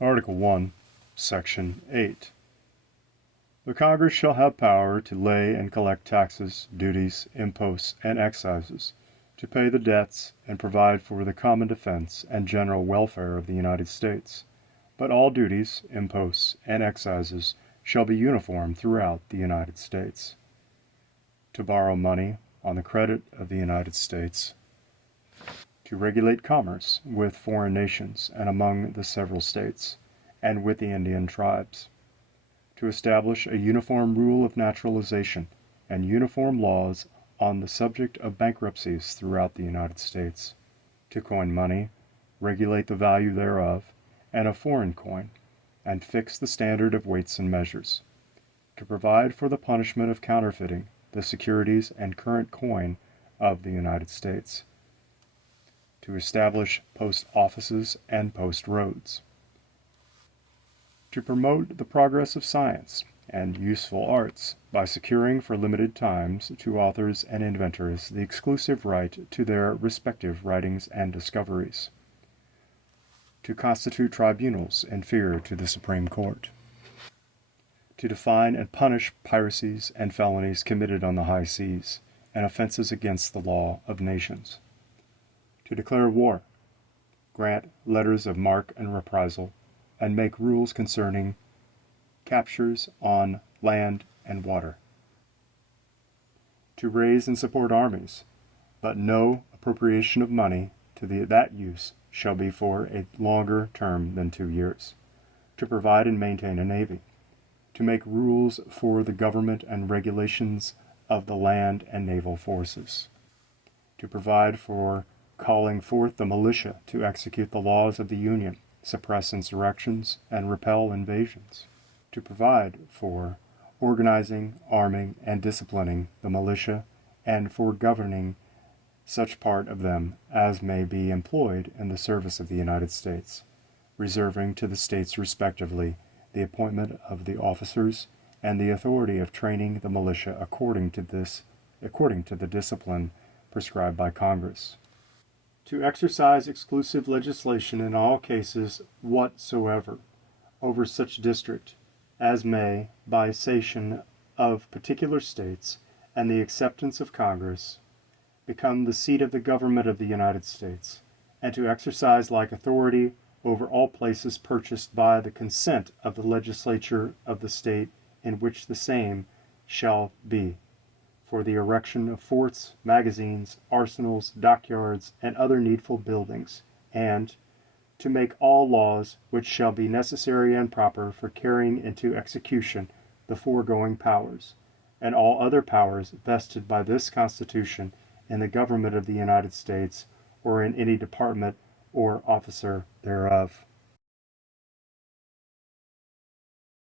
Article 1, Section 8. The Congress shall have power to lay and collect taxes, duties, imposts, and excises, to pay the debts and provide for the common defense and general welfare of the United States. But all duties, imposts, and excises shall be uniform throughout the United States. To borrow money on the credit of the United States. To regulate commerce with foreign nations and among the several states, and with the Indian tribes. To establish a uniform rule of naturalization and uniform laws on the subject of bankruptcies throughout the United States. To coin money, regulate the value thereof, and of foreign coin, and fix the standard of weights and measures. To provide for the punishment of counterfeiting the securities and current coin of the United States. To establish post offices and post roads. To promote the progress of science and useful arts by securing for limited times to authors and inventors the exclusive right to their respective writings and discoveries. To constitute tribunals inferior to the Supreme Court. To define and punish piracies and felonies committed on the high seas, and offenses against the law of nations. To declare war, grant letters of marque and reprisal, and make rules concerning captures on land and water. To raise and support armies, but no appropriation of money to that use shall be for a longer term than 2 years. To provide and maintain a navy. To make rules for the government and regulations of the land and naval forces. To provide for calling forth the militia to execute the laws of the Union, suppress insurrections, and repel invasions. To provide for organizing, arming, and disciplining the militia, and for governing such part of them as may be employed in the service of the United States, reserving to the states respectively the appointment of the officers and the authority of training the militia according to the discipline prescribed by Congress. To exercise exclusive legislation in all cases whatsoever over such district as may, by cession of particular states and the acceptance of Congress, become the seat of the government of the United States, and to exercise like authority over all places purchased by the consent of the legislature of the state in which the same shall be, for the erection of forts, magazines, arsenals, dockyards, and other needful buildings, and to make all laws which shall be necessary and proper for carrying into execution the foregoing powers, and all other powers vested by this Constitution in the government of the United States, or in any department or officer thereof.